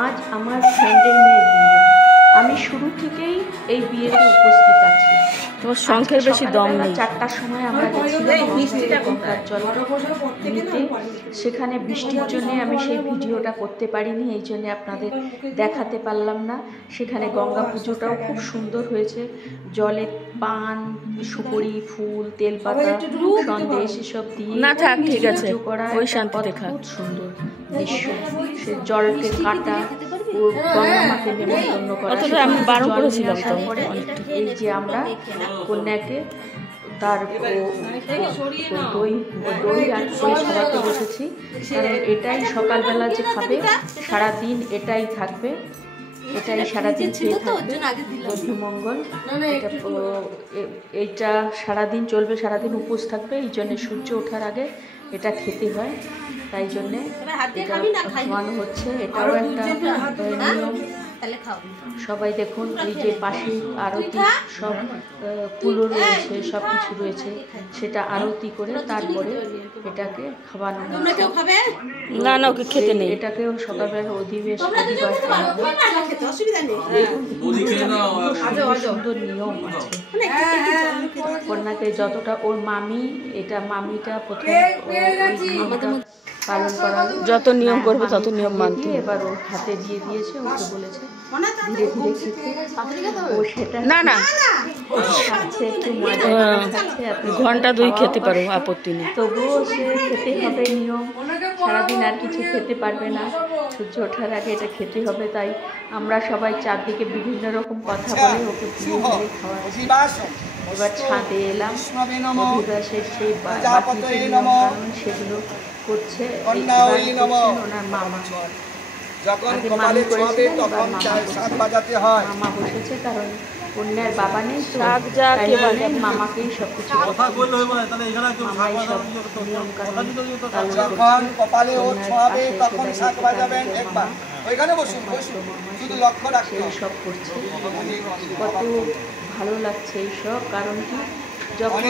আজ আমার ফ্রেন্ডের মেয়ের বিয়ে। আমি শুরু থেকেই এই বিয়েতে উপস্থিত আছি। তোমার শঙ্খের বেশি দম নেই। 4টার সময় আমরা গেছিলাম গঙ্গার জল নিতে। সেখানে বৃষ্টির জন্য আমি সেই ভিডিওটা করতে পারিনি, এই জন্য আপনাদের দেখাতে পারলাম না। সেখানে গঙ্গা পুজোটাও খুব সুন্দর হয়েছে। জলে পান, সুপারি, ফুল, তেলপাতা, সন্দেশ এসব দিয়ে না থাক, ঠিক আছে, পুজো করা ওই শান্তিতে খা। খুব সুন্দর দৃশ্য। সে জলকে কাটা ও গঙ্গা মাকে নেমন্তন্ন করা। অতটা আমি বারণ করেছিলাম তো। এই যে আমরা কন্যাকে তার দই আর খই খাওয়াতে বসেছি, কারণ এটাই সকালবেলা যে খাবে সারাদিন এটাই থাকবে, এটাই সারাদিন খেয়ে থাকবে বন্ধুমঙ্গল। এইটা সারাদিন চলবে, সারাদিন উপোস থাকবে। এই জন্যে সূর্য ওঠার আগে এটা খেতে হয়, তাই জন্যে এটা খাওয়ানো হচ্ছে। এটাও একটা নিয়ম। সবাই দেখুন, এই যে পাশে আরতি সব কুলো রয়েছে, সব কিছু রয়েছে, সেটা আরতি করে তারপরে এটাকে খাওয়ানো হবে। না না, ওকে খেতে নেই। এটাকেও সকালবেলা অধিবাস সুন্দর নিয়ম আছে। কন্যাকে যতটা ওর মামিটা প্রথম পালন করা, যত নিয়ম করবে তত নিয়ম মানতে। এবার ওর হাতে দিয়ে দিয়েছে, ওকে বলেছে ধীরে ধীরে খেতে। ও সেটা না না খাচ্ছে, একটু মজা খাচ্ছে। আপনি ঘন্টা 2 খেতে পারো, আপত্তি নেই। তবুও সে খেতে হবে, নিয়ম। সারাদিন আর কিছু খেতে পারবে না, সূর্য ওঠার আগে এটা খেতে হবে। তাই আমরা সবাই চারদিকে বিভিন্ন রকম কথা বলে ওকে ধীরে ধীরে খাওয়াচ্ছি। এবার ছাদে এলাম, অধিবাসের সেই বাকি যে নিয়ম কানুন সেগুলো করছে ওনার মামা। আগে মামি করেছিলেন, এবার মামা বসেছে, কারণ কন্যার বাবা নেই, শাক যা কে বাজে মামাকেই সবকিছু মামাই সব নিয়ম কানুন যখন কপালে ও ছোঁয়াবে তখন শাক বাজাবেন একবার, ওইখানে বসুন বসুন, শুধু লক্ষ্য রাখতে এই সব করছে। কত ভালো লাগছে এইসব, কারণ কি যখন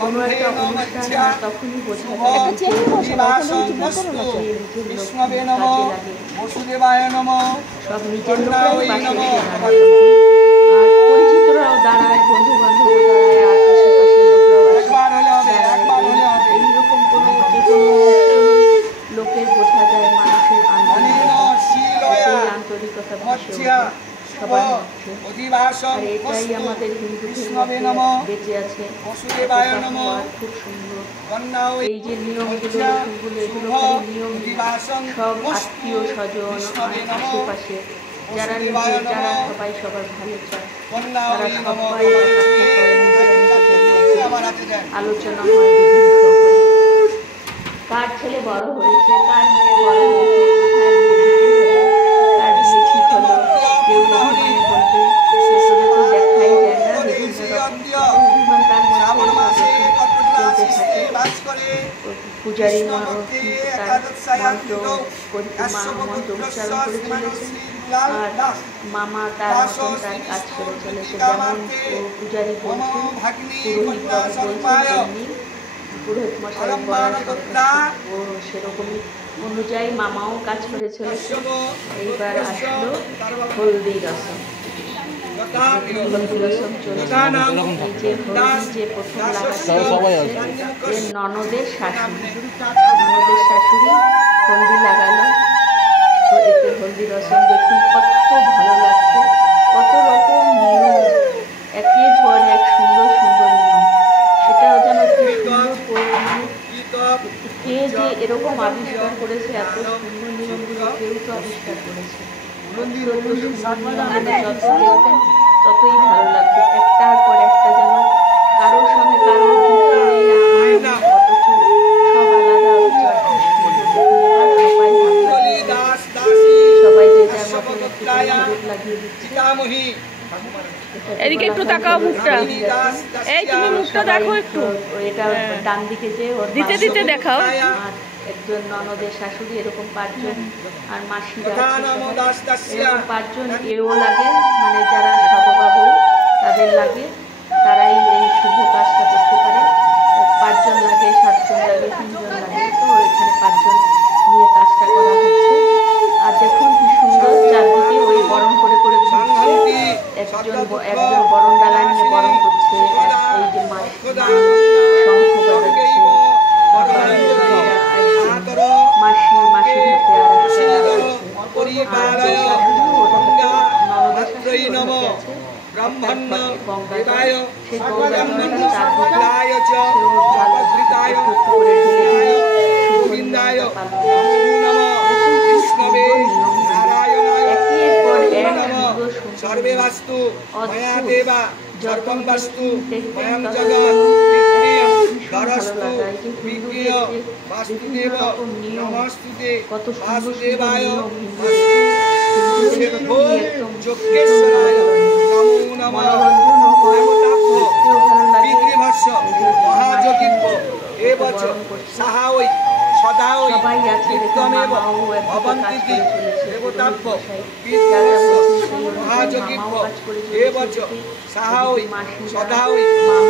কোনো একটা অনুষ্ঠান হয় তখনই বোঝা যায় সব নিজের লোকরাই পাশে আর পরিচিতরাও দাঁড়ায়, বন্ধু বান্ধব দাঁড়ায়, আর আশেপাশের লোকরাও এইরকম কোনো যে কোনো অনুষ্ঠানে লোকের বোঝা যায় মানুষের আন্তরিকতা সবার মধ্যে। আর এটাই আমাদের হিন্দুদের বেঁচে আছে, খুব সুন্দর। এই যে নিয়মগুলো এগুলো খালি নিয়ম, সব আত্মীয় স্বজন আশেপাশে যারা সবাই সবার ভালো চায়, তারা সবাই আলোচনা হয় বিভিন্ন রকম। কার ছেলে বড় হয়েছে, কার মেয়ে বড় হয়েছে, কোথায় কার বিয়ে ঠিক হলো, কেউ অভিমানে বলবে, সেসবে তো দেখাই যায় না। বিভিন্ন রকম অভিমান তার মধ্যে চলতে থাকে। পূজারী তার মন্ত্র উচ্চারণ করে চলেছে, আর মামা তার মতন তার কাজ করে চলেছে। যেমন পূজারী বলছেন, পুরোহিত বাবু বলছেন, তেমনি পুরোহিত মশাই ও সেরকমই অনুযায়ী মামাও কাজ করে চলেছে। এইবার আসলো হলদি রসম। হলদি রসম চলছে। এই যে হলদি যে প্রথম লাগাচ্ছে ননদের শাশুড়ি হলদি লাগালো। তো এতে হলদি রসম দেখুন কত ভালো লাগছে, কত রকম নিয়ম, একের পর এক সুন্দর সুন্দর নিয়ম। এটাও যেন কি সুন্দর পরিমাণে কে যে এরকম আবিষ্কার করেছে, এত সুন্দর নিয়মগুলো কেউ তো আবিষ্কার করেছে। যত দেখবেন ততই ভালো লাগবে, একটার পর একটা যেন কারোর সঙ্গে কারোর যুক্ত নেই, অথচ সব আলাদা। সবাই যে যার মতো লাগিয়ে দিচ্ছে। এদিকে একটু তাকাও মুখটা, এই তুমি মুখটা দেখো একটু, এটা ডান দিকে যে দিতে দিতে দেখাও। আর একজন ননদের শাশুড়ি, এরকম 5 জন, আর মাসিরা এরকম 5 জন এও লাগে, মানে যারা সাধুবাবু তাদের লাগে, তারাই এই শুভ কাজটা করতে পারে। 5 জন লাগে, 7 জন লাগে, 3 জন লাগে, তো এখানে 5 জন নিয়ে কাজটা করা হচ্ছে। আর দেখুন গঙ্গা জল, সেই গঙ্গা জলটা সর্বে বাস্তু মায়া দেবা সর্বং বাস্তু মায়াং জগৎ ধরস্তু বিজ্ঞেয় বাস্তুদেব নমস্তুতে বাসুদেবায় যজ্ঞেশ্বরায় নমো নমঃ দেবতাভ্য পিতৃভস্য মহাযোগিভ্য এবচ সাহাঐ সদাঐ নিত্যমেব ভবন্তিতি দেবতাভ্য পিতৃভস্য মহাযোগিভ্য এবচ সাহাঐ সদাঐ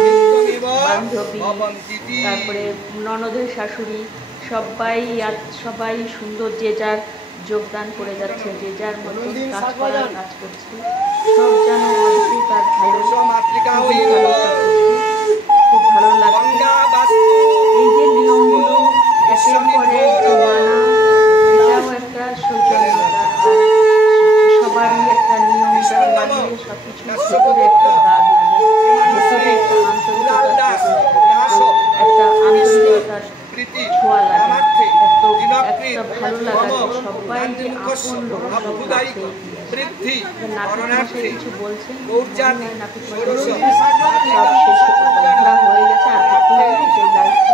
নিত্যমেব ভবন্তিতি। তারপরে ননদের শাশুড়ি সবাই সুন্দর যে যার যোগদান করে যাচ্ছে, যে যার মতো কাজ করার কাজ করছে, সব যেন অদ্ভুত আর ভালো, খুব ভালো লাগছে। এই যে নিয়মগুলো একের পর এক মানা, এটাও একটা সৌজন্যতা, সবারই একটা নিয়ম মানিয়ে সবকিছু ভিতরে একটা দাগ লাগে, ভিতরে একটা আন্তরিকতার ছোঁয়া লাগে, একটা ভালো লাগা, সবাই যে আপন লোক, সব কাছে। কিছু বলছেন নাপিত মশাই সব শেষ ঘোরা হয়ে গেছে, আর সাতবার হয়ে গেছে, লাস্ট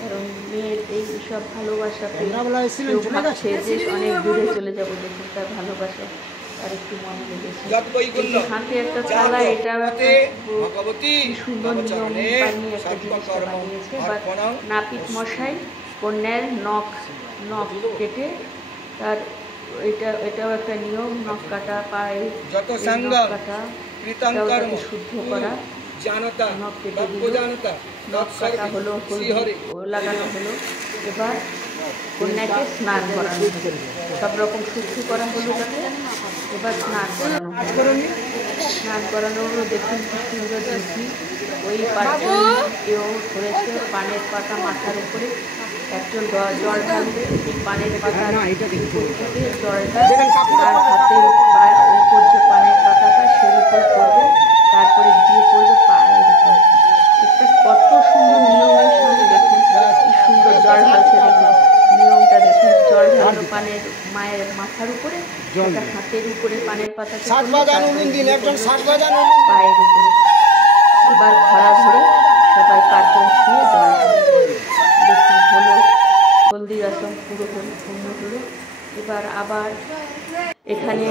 গরম মেয়ের এই সব ভালোবাসাতে অনেক দূরে চলে যাবো, দেখুন তার ভালোবাসা আর একটু মনে লেগেছে। হাতে একটা থালা, এটা সুন্দর নিয়ম বানিয়ে একটা জিনিসটা বানিয়েছে। এবার নাপিত মশাই কন্যার নখ কেটে, তার এটাও একটা নিয়ম, নখ কাটা, পায়ে নখ কাটা, শুদ্ধ করা, নখ কেটে দিল, নখ কাটা হলো, লাগানো হলো। এবার কন্যাকে স্নান করানো হলো, সব রকম শুদ্ধ করা হলো তাকে। এবার স্নান করানো হলো, দেখুন কি সুন্দর দিদি, ওই পাঁচজন কেউ ধরেছে পানের পাতা মাথার উপরে, একজন জল ঢালবে, এই পানের পাতা থেকে জলটা তার হাতের উপর যে পানের পাতাটা সের উপর পড়বে, তারপরে গিয়ে পড়বে পায়ের উপর। এটা কত সুন্দর নিয়মের সঙ্গে, দেখুন কি সুন্দর জল ঢালছে, দেখুন নিয়মটা দেখুন, জল ঢাললো পানের মায়ের মাথার উপরে, এটা হাতের উপরে পানের পাতা পায়ের উপরে। এবার ঘোড়া ধরে সবাই পাঁচজন শুয়ে জল দেখুন হলো, হলদি রসম পুরো পূর্ণ হলো। এবার আবার এখানে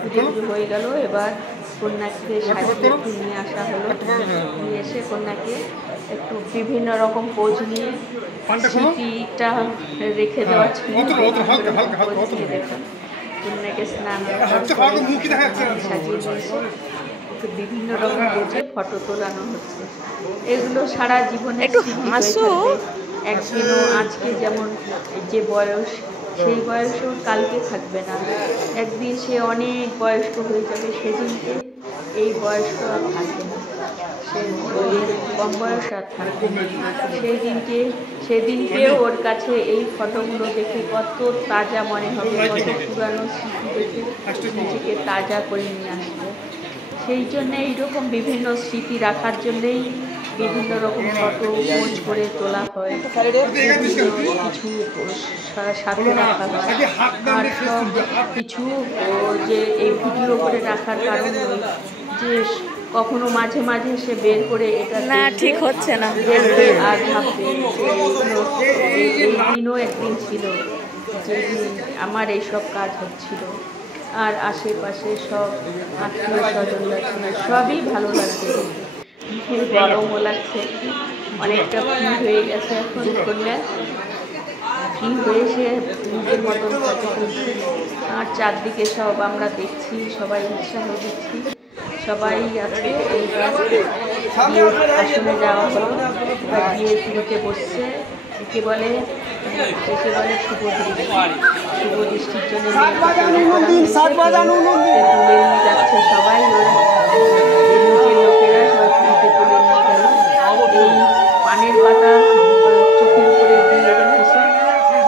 পুজো হয়ে গেল। এবার কন্যাকে সাজিয়ে একটু নিয়ে আসা হলো, নিয়ে এসে কন্যাকে একটু বিভিন্ন রকম পোজ নিয়ে স্মৃতিটা রেখে দেওয়ার জন্য দেখুন কন্যাকে স্নান সাজিয়ে দিয়েছে, বিভিন্ন রকম পোজে ফটো তোলানো হচ্ছে। এগুলো সারা জীবনে একদিনও, আজকে যেমন যে বয়স, সেই বয়সও কালকে থাকবে না, একদিন সে অনেক বয়স্ক হয়ে যাবে, সেদিনকে এই বয়স্ক আর থাকবে না, সে কম বয়স আর থাকবে না। সেদিনকে ওর কাছে এই ফটোগুলো দেখে কত তাজা মনে হবে, কত পুরানো স্মৃতি দেখে নিজেকে তাজা করে নিয়ে আসবে। সেই জন্যে এইরকম বিভিন্ন স্মৃতি রাখার জন্যেই বিভিন্ন রকম ফটো পোজ করে তোলা হয়, কিছু সাথে রাখা হয়। আর সব কিছু যে এই ভিডিও করে রাখার কারণ যে কখনো মাঝে মাঝে সে বের করে এটা না ঠিক হচ্ছে না, আর ভাববে এই দিনও একদিন ছিল যেদিন আমার এইসব কাজ হচ্ছিল, আর আশেপাশে সব আত্মীয় স্বজনরা ছিল, সবই ভালো লাগছে, গরমও লাগছে, অনেকটা ফ্রি হয়ে গেছে এখন কন্যা, ফ্রি হয়ে সে নিজের মতন ফটো তুলছে। আর চারদিকে সব আমরা দেখছি, সবাই উৎসাহ দিচ্ছি, সবাই আছে। এইবার বিয়ের আসনে যাওয়া হলো, বিয়ের পিড়িতে বসছে, একে বলে শুভ দৃষ্টির জন্য যাচ্ছে সবাই, নিজের লোকেরা সব তুলে নিয়ে গেল। এই পানের পাতা চোখের উপরে দিয়ে রেখেছে,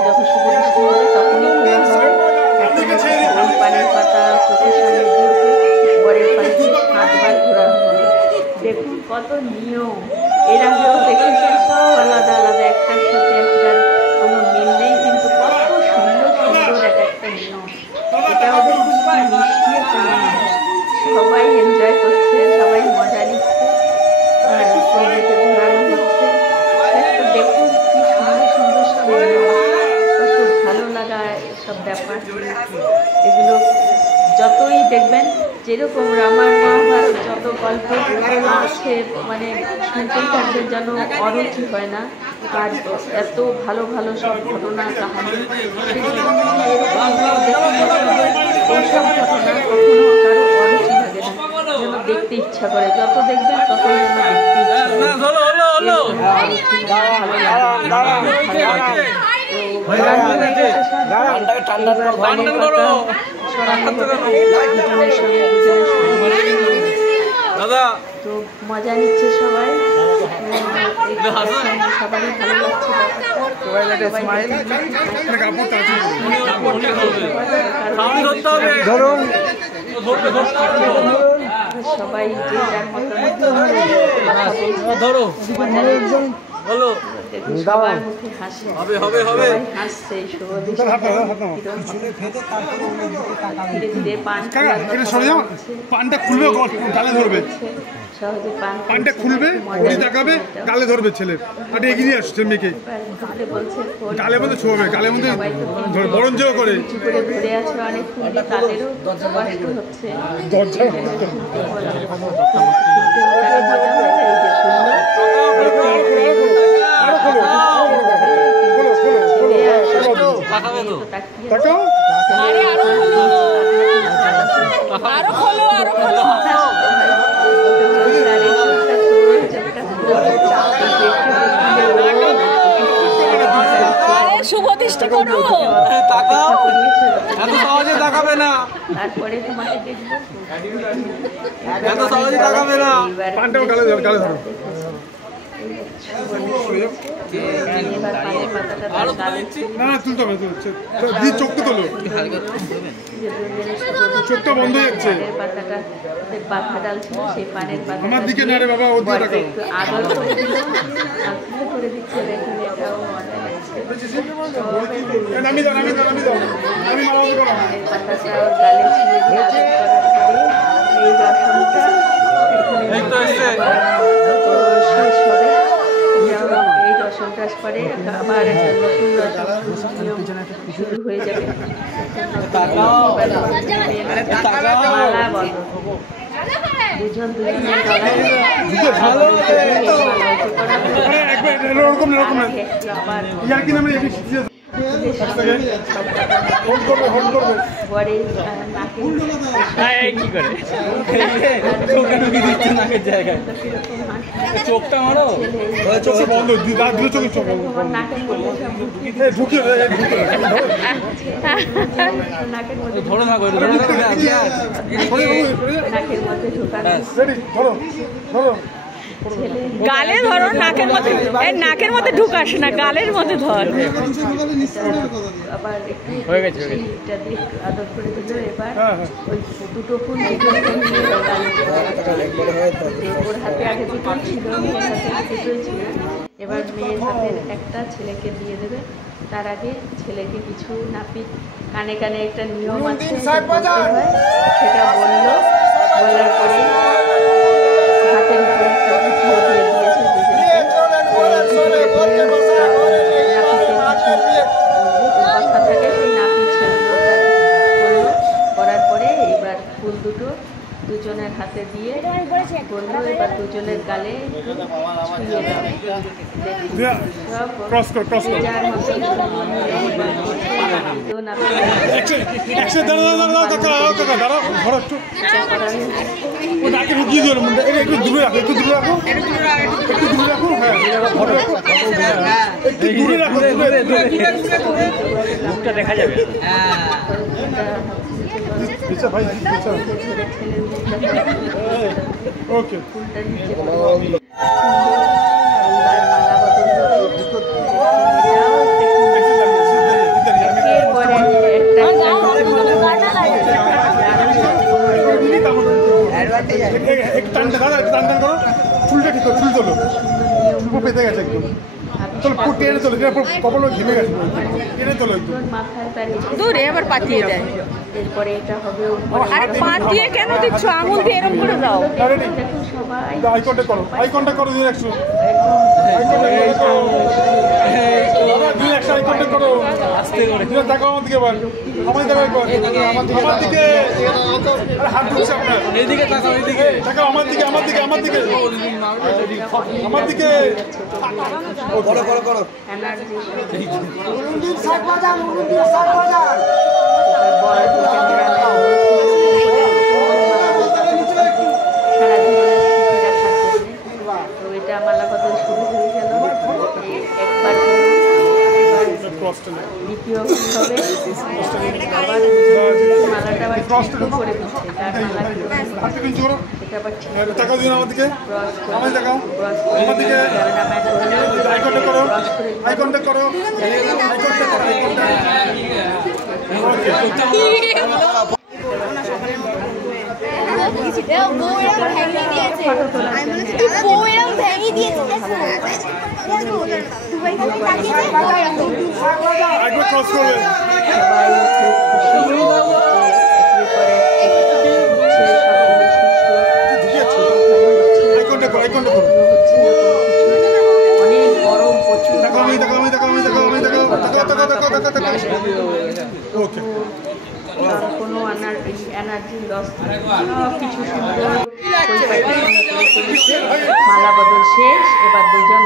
যখন শুভ দৃষ্টি হবে তখনই ওই পানের পাতা চোখের সামনে দিয়ে বরের পাশে 7 বার ঘোরানো হবে। দেখুন কত নিয়ম, এর আগেও দেখেছেন, সব আলাদা আলাদা, একটার সাথে একটার কোনো মিল নেই, কিন্তু কত সুন্দর সুন্দর একটা নিয়ম। এটা ওদের খুব মিষ্টি একটা নিয়ম, সবাই এনজয় করছে, সবাই মজা নিচ্ছে, সবাইকে ঘোরানো হচ্ছে। একটু দেখুন কি সুন্দর সুন্দর সব নিয়ম, কত ভালো লাগা এসব ব্যাপার। এগুলো যতই দেখবেন, যেরকম রামায়ণ মহাভারত যত গল্প আছে, মানে শুনতেই থাকবেন যেন অরুচি হয় না। আর এত ভালো ভালো সব ঘটনা কাহানি, এইসব ঘটনা কখনো কারো অরুচি লাগে না, যেন দেখতে ইচ্ছা করে, যত দেখবেন ততই যেন দেখতে ইচ্ছা করে। তো মজা নিচ্ছে সবাই, সবারই ভালো লাগছে সবাই যে যার মতো সবার মুখে হাসি, হাসছে। ধীরে পানটা খুলবে, গালে ধরবে, সহজে পানটা খুলবে, দেখাবে, গালে ধরবে ছেলে, আর এগিয়ে আসছে মেয়েকে, গালে মধ্যে ছোঁবে, গালের মধ্যে বরণ জয় করে ঘুরে আছে অনেকক্ষণ, তাদেরও কষ্ট হচ্ছে। শুভ দৃষ্টি করো, এত সহজে তাকাবে না, তারপরে তোমাকে দেখবো, এত সহজে তাকাবে না। পানটাও গালে ধরো, গালে ধরো। না না, তুলতে হবে, চোখটা তোলো, চোখটা বন্ধ হয়ে যাচ্ছে। পাতা ডাল ছিল, সেই পানের পাতা আমার দিকে না রে বাবা, ওর দিকে তাকাও। আদর করে দিল, করে দিচ্ছে, দেখুন এটাও মজা লাগছে। নামি দাও, নামি দাও, নামি দাও, আমি মারামারি করো। পাতাটা গালে ছিঁড়ে দিয়ে আদর করার পরে এই রসমটা শেষ হবে। এই রসমটার পরে আবার একটা নতুন রসম নিয়ম শুরু হয়ে যাবে। মালা বন্ধ, দুজন দুজনের গলায় চোখটা মারো, চোখটা বন্ধ, চোখের চোখ ঢুকিয়ে ধরো না, গালে ধরো, নাকের মধ্যে, নাকের মধ্যে ঢুকাস না, গালের মধ্যে ধর। আবার একটু আদর করে দিল। এবার ওই দুটো ফুল ওর হাতে আগে দুটোই ছিল, মেয়ের হাতে দুটোই ছিল। এবার মেয়ের হাতের একটা ছেলেকে দিয়ে দেবে, তার আগে ছেলেকে কিছু নাপিত কানে কানে একটা নিয়ম আছে সেটা বললো, বলার পরে হাতের উপরে একটা ভিডিও দিয়ে দিয়েছে কথা থাকে, সেই নাপিত সেগুলো করার পরে এইবার ফুল দুটো দুজনের হাতে দিয়ে বললো, এবার দুজনের গালে ছুঁয়ে দাও। ঢুকিয়ে দিল, একটু দূরে রাখো, একটু দূরে রাখো, একটু দূরে রাখো, হ্যাঁ, একটু একটু দূরে রাখো, মুখটা দেখা যাবে। আচ্ছা ভাই, আচ্ছা ওকে। টান করো, চুলটা ঠিক করো, চুল তোলো, চুল পেতে গেছে একদম, তোলো টেনে তোলো, কপাল ঘেমে গেছে, টেনে তোলো একদম। দূরে আবার পাতিয়ে দেয়। এরপরে এটা হবে আরে পাতিয়ে কেন দিচ্ছ, আঙুল দিয়ে এরকম করে দাও। আই কন্ট্যাক্ট করো, আই কন্ট্যাক্ট করো, দুই একশো আই কন্ট্যাক্ট করো, দুই একশো আই কন্ট্যাক্ট করো, আস্তে করে দেখো আমার দিকে, এবার আমার দিকে, আমার দিকে হাত ধরছে আপনার, এইদিকে তাকাও, এইদিকে তাকাও, আমার দিকে, আমার দিকে, আমার দিকে, আমার দিকে করো করো করো। শাক বাজার, শাক বাজার। তো এটা মালা বদল শুরু হয়ে গেল। একবার দ্বিতীয় হবে আবার মালাটা আবার ঠিক করে দিচ্ছে, তার মালা এটা আবার টাকা দিন আমার দিকে, আমার দেখাও, আমার দিকে আই কন্ট্যাক্ট করো, আই কন্ট্যাক্ট করো, আই কন্ট্যাক্ট করো, আই কন্ট্যাক্ট ক্রস করবে। অনেক গরম প্রচুর, কোনো এনার্জি লস, কিছু সুন্দর মালা বদল শেষ। এবার দুজন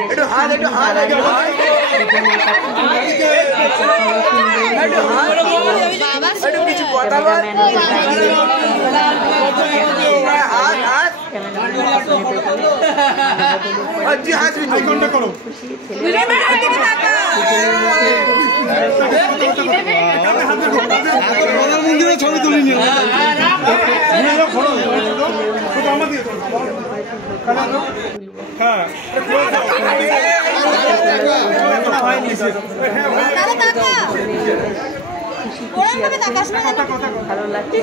মন্দিরে ছবি তুলে নিয়ে ভালো লাগছে।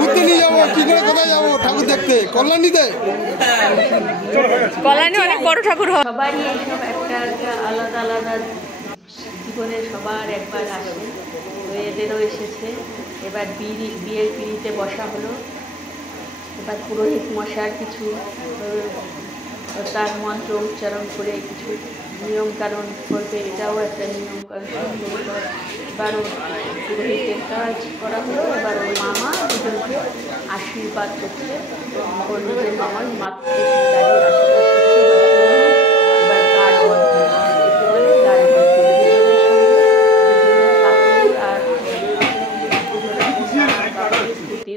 ঘুরতে নিয়ে যাবো, কি করে কোথায় যাবো ঠাকুর দেখতে? কল্যাণীতে, কল্যাণী অনেক বড় ঠাকুর হয়। সবারই এইসব একটা একটা আলাদা আলাদা জীবনে সবার একবার আসে, তো এদেরও এসেছে। এবার বিয়ের পিঁড়িতে বসা হলো। এবার পুরোহিত মশার কিছু তার মন্ত্র উচ্চারণ করে কিছু নিয়মকানুন করবে, এটাও একটা নিয়মকানুন। এবারও পুরোহিতের কাজ করা হলো। এবার ওর মামা দুজনকে আশীর্বাদ করছে, ওর নিজের মামার মাতৃ দাঁড়িয়ে আশীর্বাদ করছে। এবার গাঢ় বন্ধন, একেবারে গাঢ় বন্ধন, আর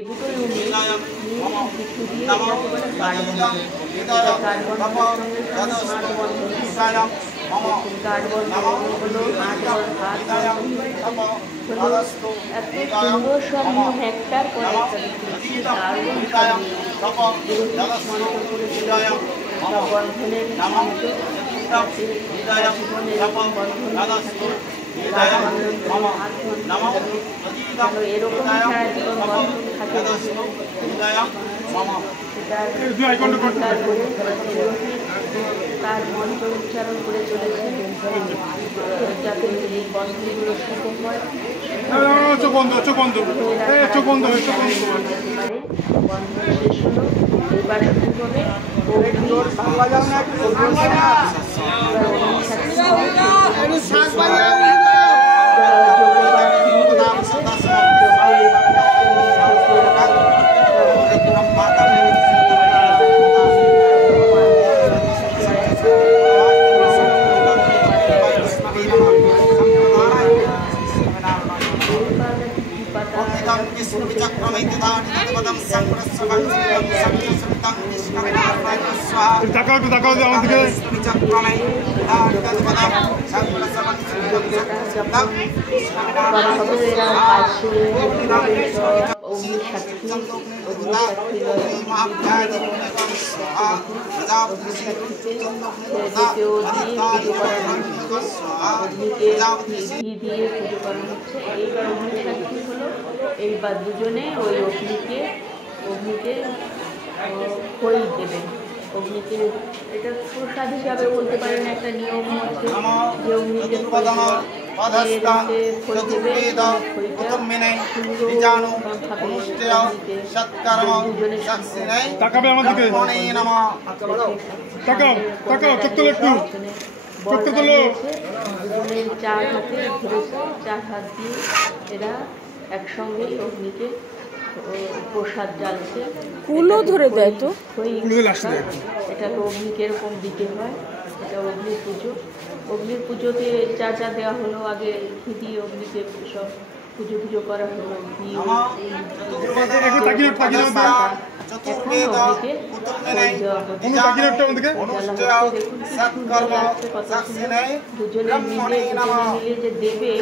দুটোই উনি কিছু দিয়ে একেবারে গাঢ় বন্ধন। গাঢ় বন্ধনের সঙ্গে স্মার্ট বন্ধন, গাঢ় বন্ধন হলো হাত হলো এত সুন্দর সব নিয়ম, একটার পর একটা দেখেছি, দারুণ সব মন্ত্র করে চলেছে। সব বন্ধনের মন্ত্র জীবনে এরকম বন্ধন থাকে, গাঢ় বন্ধন করে হাত বন্ধন, এরকম সারা জীবন বন্ধন থাকে। তার মন্ত্র উচ্চারণ করে চলেছে যাতে এই বন্ধনগুলো শুভ হয়। বন্ধন শেষ হলো, এবার শুরু হবে विष्णु विचक्रम তাকাও একটু তাকাও আমার দিকে। এইবার দুজনে ওই অগ্নিকে খই দেবেন। অগ্নিকে এটা প্রসাদ হিসাবে বলতে পারেন, একটা নিয়ম হচ্ছে যে অগ্নিকে তাকাবে আমার দিকে, তাকাও তাকাও, চোখ তোলো একটু, চোখ তোলো। চার হাতে ধরেছে, চার হাত দিয়ে এরা একসঙ্গেই অগ্নিকে প্রসাদ জ্বালছে। কুলো ধরে দেয় তো, এটাকে অগ্নিকে এরকম দিতে হয়। এটা অগ্নি পুজো। অগ্নির পুজোতে যা যা দেওয়া হলো, আগে ঘি দিয়ে অগ্নিকে সব পুজো করা হলো, ঘি দুজনে মিলে যে দেবে,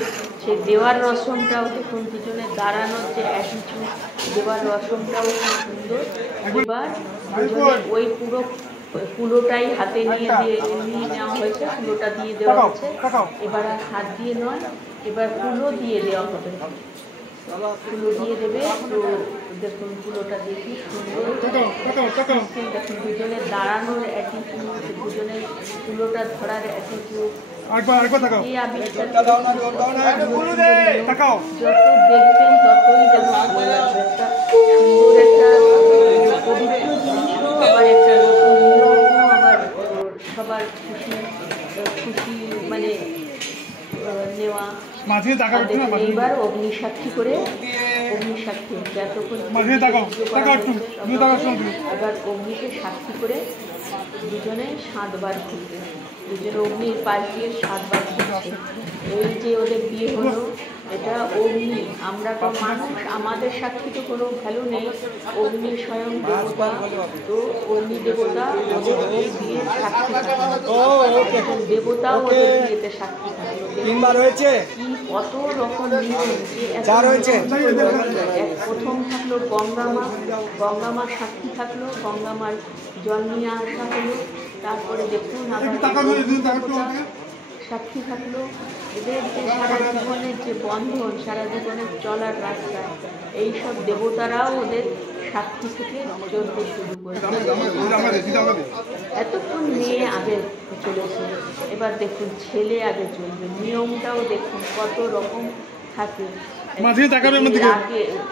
সে দেওয়ার রসমটাও দেখুন, দুজনে দাঁড়ানোর যে অ্যাটিটিউড, দেওয়ার রসমটাও খুব সুন্দর। এবার দুজনে ওই পুরো কুলোটাই হাতে নিয়ে নেওয়া হয়েছে, কুলোটা দিয়ে দেওয়া হয়েছে। এবার আর হাত দিয়ে নয়, এবার কুলো দিয়ে দেওয়া হবে, কুলো দিয়ে দেবে। তো দেখুন কুলোটা দেখি সুন্দর, দেখুন দুজনে দাঁড়ানোর অ্যাটিটিউড, দুজনে কুলোটা ধরার অ্যাটিটিউড, এই আবিষ্কার যত দেখবেন ততই যেন ভালো লাগবে। একটা সুন্দর একটা পবিত্র জিনিসও, আবার একটা নতুন নিয়মও, আবার সবার খুশি মানে নেওয়া। এইবার অগ্নিসাক্ষী করে, অগ্নিসাক্ষী যতক্ষণ এবার অগ্নিকে সাক্ষী করে দুজনে 7 বার ঘুরবে, দুজনে অগ্নির পাশ দিয়ে 7 বার ঘুরছে। এই যে ওদের বিয়ে হলো, এটা অগ্নি, আমরা তো মানুষ, আমাদের সাক্ষী তো কোনো ভ্যালু নেই, অগ্নি স্বয়ং দেবতা। তো অগ্নি দেবতা ওদের এই বিয়ের সাক্ষী, দেবতাও ওদের বিয়েতে সাক্ষী থাকলো। কত রকম নিয়ম, প্রথম থাকলো গঙ্গা মা সাক্ষী থাকলো, গঙ্গা মার জল নিয়ে আসা হলো। তারপরে দেখুন সাক্ষী থাকলো। এদের যে সারা জীবনের যে বন্ধন, সারা জীবনের চলার রাস্তা, এইসব দেবতারাও ওদের সাক্ষী থেকে চলতে শুরু করেছে। এতক্ষণ মেয়ে আগে চলেছে, এবার দেখুন ছেলে আগে চলবে। নিয়মটাও দেখুন কত রকম থাকে।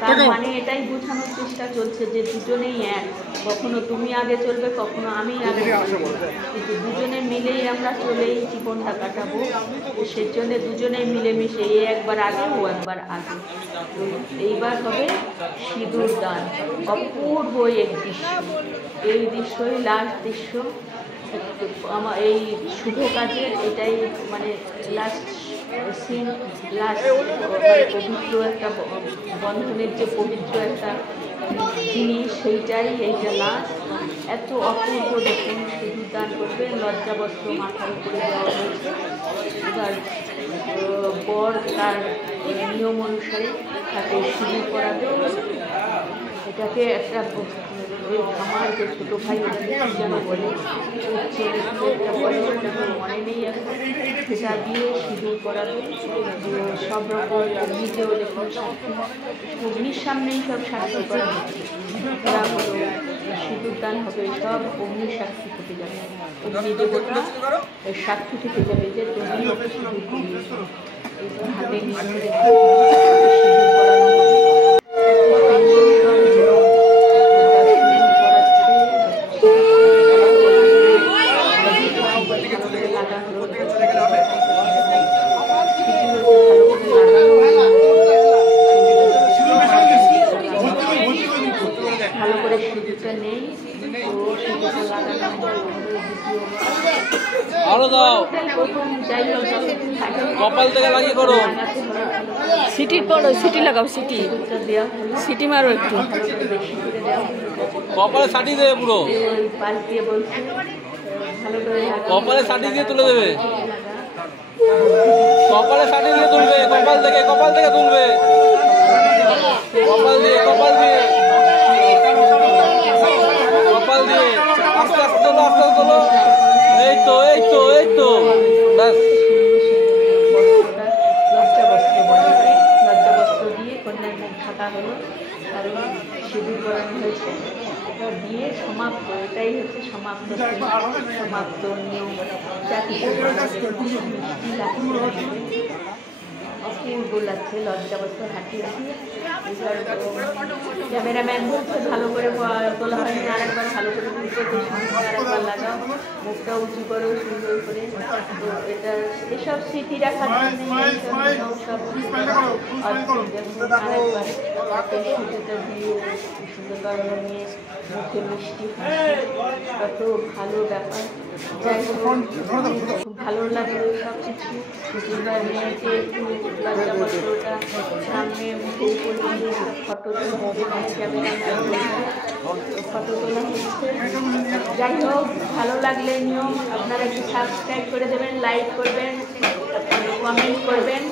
তার মানে এটাই বোঝানোর চেষ্টা চলছে যে দুজনেই এক, কখনো তুমি আগে চলবে, কখনো আমি আগে চলবো, কিন্তু দুজনে মিলেই আমরা চলেই জীবনটা কাটাবো। সেজন্য দুজনেই মিলেমিশে, এ একবার আগে, ও একবার আগে। তো এইবার হবে সিঁদুর দান। অপূর্ব এক দৃশ্য, এই দৃশ্যই লাস্ট দৃশ্য আমার এই শুভ কাজের, এটাই মানে লাস্ট সিন, লাস্ট পবিত্র একটা বন্ধনের যে পবিত্র একটা জিনিস, সেইটাই এইটা লাস্ট। এত অপূর্ব দেখুন, সিঁদুর দান করবে, লজ্জাবস্ত্র মাথার উপরে দেওয়া হয়েছে। এবার বর তার নিয়ম অনুসারে তাকে সিঁদুর করাবে। এটাকে একটা আমার যে ছোটো ভাই যেন বলে, মনে নেই এখন, সেটা দিয়ে সিঁদুর করাবে। সব রকম অগ্নিতেও দেখুন অগ্নির সামনেই সব সাক্ষী করা হচ্ছে। এরা হলো সিঁদুর দান হবে, সব অগ্নির সাক্ষী থেকে যাবে, অগ্নি দেবতা সাক্ষী থেকে যাবে যে তুমি হাতে নিয়ে সিঁদুর করানো হবে। ভালো করে সিঁদুরটা নেই, তো সিঁদুরটা লাগানো আরো দাও, প্রথম যাই হোক কপাল থেকে লাগিয়ে করো, সিটি করো, সিটি লাগাও, সিটি দেওয়া সিটি মারো একটু। বেশি করে দেওয়া কপালে সাটি দেবে পুরো ওই পাশ দিয়ে বলছে ভালো করে কপালে সাটি দিয়ে তুলে দেবে কপালে সাটি দিয়ে তুলবে কপাল থেকে তুলবে কপাল দিয়ে কপাল দিয়ে আস্তে আস্তে তোলো এই তো ব্যাস লজ্জা বস্ত্র বলে লজ্জা বস্ত্র দিয়ে কন্যার মুখ ঢাকা হলো কারণ সিঁদুর পরানো হয়েছে এটা দিয়ে সমাপ্ত এটাই হচ্ছে সমাপ্ত নিয়ম অপূর্ব লাগছে লজ্জা বস্ত্র হাঁটিয়ে ক্যামেরাম্যান বলছে ভালো করে তোলা হয়নি আরেকবার ভালো করে তুলতে আরেকবার লাগাও মুখটা উঁচু করো সুন্দর করে তো এটা এসব স্মৃতি রাখার জন্য আরেকবার সুন্দরটা দিয়ে সুন্দরভাবে নিয়ে মুখে মিষ্টি কত ভালো ব্যাপার যাই হোক খুব ভালো লাগলো সব কিছু এবার মেয়েকে একটু লজ্জা পত্রটা সামনে মুখে পড়িয়ে ফটো তোলা হচ্ছে যাই হোক ভালো লাগলে নিয়ম আপনারা একটু সাবস্ক্রাইব করে দেবেন লাইক করবেন কমেন্ট করবেন